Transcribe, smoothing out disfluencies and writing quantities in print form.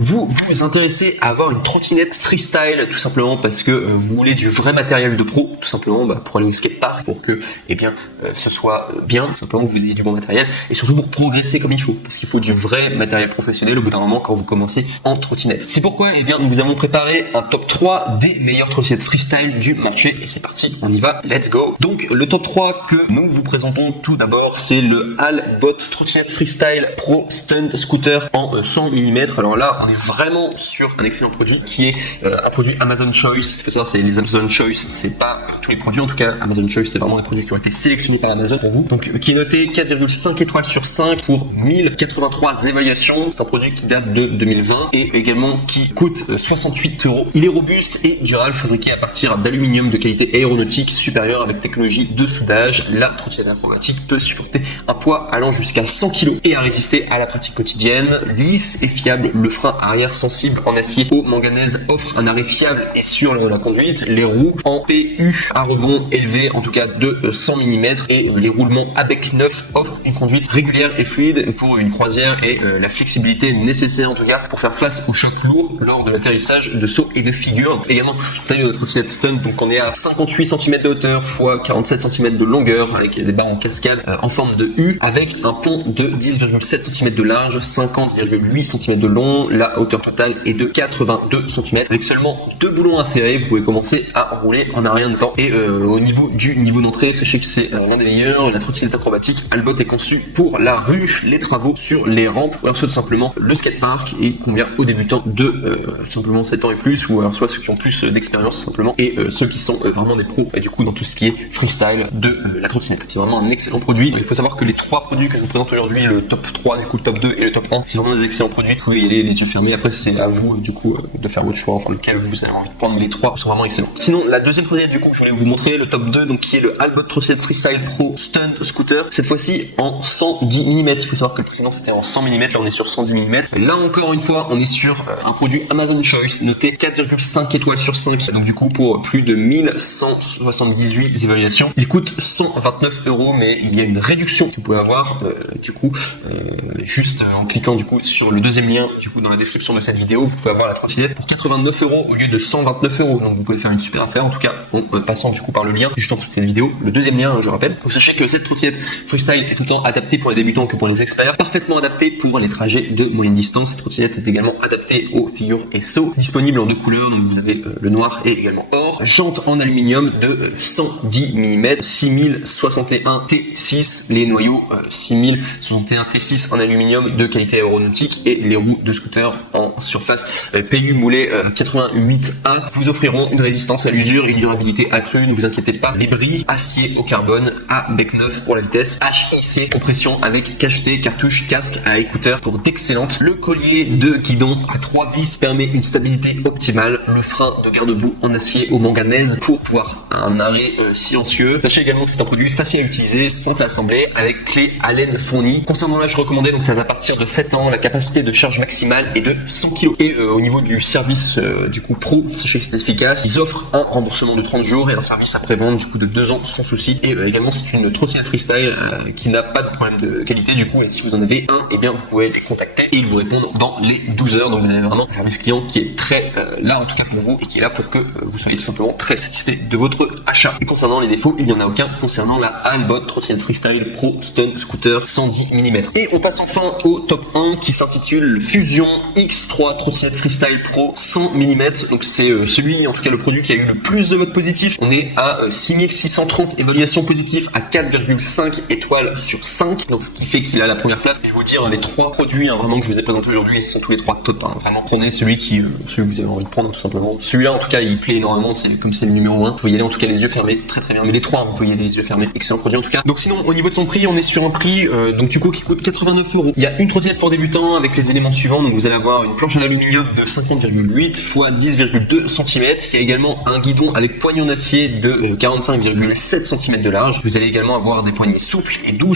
Vous vous intéressez à avoir une trottinette freestyle tout simplement parce que vous voulez du vrai matériel de pro, tout simplement pour aller au skatepark, pour que ce soit bien, tout simplement que vous ayez du bon matériel et surtout pour progresser comme il faut, parce qu'il faut du vrai matériel professionnel au bout d'un moment quand vous commencez en trottinette. C'est pourquoi nous vous avons préparé un top 3 des meilleures trottinettes freestyle du marché et c'est parti, on y va, let's go. Donc le top 3 que nous vous présentons tout d'abord, c'est le Albot Trottinette Freestyle Pro Stunt Scooter en 100 mm. Alors là, on est vraiment sur un excellent produit qui est un produit Amazon Choice. Il faut savoir, c'est les Amazon Choice, c'est pas tous les produits, en tout cas Amazon Choice, c'est vraiment des produits qui ont été sélectionnés par Amazon pour vous. Donc qui est noté 4,5 étoiles sur 5 pour 1083 évaluations. C'est un produit qui date de 2020 et également qui coûte 68 €. Il est robuste et durable, fabriqué à partir d'aluminium de qualité aéronautique supérieure avec technologie de soudage. La trottinette informatique peut supporter un poids allant jusqu'à 100 kg et à résister à la pratique quotidienne. Lisse et fiable, le frein arrière sensible en acier au manganèse offre un arrêt fiable et sûr lors de la conduite. Les roues en PU à rebond élevé, en tout cas de 100 mm, et les roulements à bec neuf offrent une conduite régulière et fluide pour une croisière et la flexibilité nécessaire en tout cas pour faire face aux chocs lourds lors de l'atterrissage, de saut et de figure. Également, taille de notre trottinette stunt, donc on est à 58 cm de hauteur x 47 cm de longueur avec des barres en cascade en forme de U avec un pont de 10,7 cm de large, 50,8 cm de long. La hauteur totale est de 82 cm avec seulement 2 boulons insérés. Vous pouvez commencer à enrouler en un rien de temps. Et au niveau du niveau d'entrée, sachez que c'est l'un des meilleurs. La trottinette acrobatique Albot est conçue pour la rue, les travaux sur les rampes ou alors soit tout simplement le skatepark et convient aux débutants de simplement 7 ans et plus, ou alors soit ceux qui ont plus d'expérience tout simplement et ceux qui sont vraiment des pros et du coup dans tout ce qui est freestyle de la trottinette. C'est vraiment un excellent produit. Il faut savoir que les 3 produits que je vous présente aujourd'hui, le top 3, du coup le top 2 et le top 1, c'est vraiment des excellents produits. Vous pouvez y aller les yeux fermés. Après c'est à vous du coup de faire votre choix, enfin lequel vous avez envie de prendre, mais les 3 sont vraiment excellents. Sinon la deuxième trottinette du coup que je voulais vous montrer, le top 2, donc qui est le Albot Trottinette Freestyle Pro Stunt Scooter, cette fois-ci en 110 mm. Il faut savoir que le précédent c'était en 100 mm, là on est sur 110 mm. Là encore une fois on est sur un produit Amazon Choice noté 4,5 étoiles sur 5, donc du coup pour plus de 1178 évaluations. Il coûte 129 €, mais il y a une réduction que vous pouvez avoir juste en cliquant du coup sur le deuxième lien du coup dans la description de cette vidéo. Vous pouvez avoir la trottinette pour 89 € au lieu de 129 €, donc vous pouvez faire une super affaire en tout cas en passant du coup par le lien juste en dessous de cette vidéo, le deuxième lien je rappelle. Donc sachez que cette trottinette freestyle est tout le temps adaptée pour les débutants que pour les experts, parfaitement adaptée pour les trajets de moyenne distance. Cette trottinette est également adaptée aux figures et sauts, disponible en 2 couleurs, donc vous avez le noir et également or. Jante en aluminium de 110 mm, 6061 T6, les noyaux 6061 T6 en aluminium de qualité aéronautique et les roues de scooter en surface PU moulé 88A vous offriront une résistance à l'usure et une durabilité accrue. Ne vous inquiétez pas, les brilles acier au carbone à bec neuf pour la vitesse, HIC compression avec cacheté, cartouche, casque à écouteurs pour d'excellentes. Le collier de guidon à 3 vis permet une stabilité optimale. Le frein de garde-boue en acier au manganèse pour pouvoir un arrêt silencieux. Sachez également que c'est un produit facile à utiliser, simple à assembler, avec clé Allen fournie. Concernant l'âge recommandé, donc ça va à partir de 7 ans, la capacité de charge maximale est de 100 kg. Et au niveau du service du coup pro, sachez que c'est efficace. Ils offrent un remboursement de 30 jours et un service après-vente du coup de 2 ans sans souci. Et également c'est une trottinette freestyle qui n'a pas de problème de qualité du coup, et si vous en avez un, et bien vous pouvez les contacter et ils vous répondent dans les 12 heures. Donc vous avez vraiment un service client qui est très là en tout cas pour vous et qui est là pour que vous soyez tout simplement très satisfait de votre achat. Et concernant les défauts, il n'y en a aucun concernant la Albot Trottinette Freestyle Pro Stunt Scooter 110 mm. Et on passe enfin au top 1 qui s'intitule Fusion X3 Trottinette Freestyle Pro 100 mm. Donc c'est celui, en tout cas le produit qui a eu le plus de votes positifs. On est à 6630 évaluations positives à 4,5 étoiles sur 5. Donc ce qui fait qu'il a la première place. Et je vais vous dire les 3 produits vraiment que je vous ai présentés aujourd'hui, ils sont tous les 3 top 1. Vraiment prenez celui que vous avez envie de prendre tout simplement. Celui-là en tout cas il plaît énormément, c'est comme c'est le numéro 1. Vous pouvez y aller en tout cas les yeux fermés, très bien. Mais les 3 vous pouvez y aller les yeux fermés. Excellent produit en tout cas. Donc sinon au niveau de son prix, on est sur un prix donc du coup qui coûte 89 €. Il y a une trottinette pour débutants avec les éléments suivants. Donc vous allez avoir une planche en aluminium de 50,8 x 10,2 cm. Il y a également un guidon avec poignée en acier de 45,7 cm de large. Vous allez également avoir des poignées souples et douces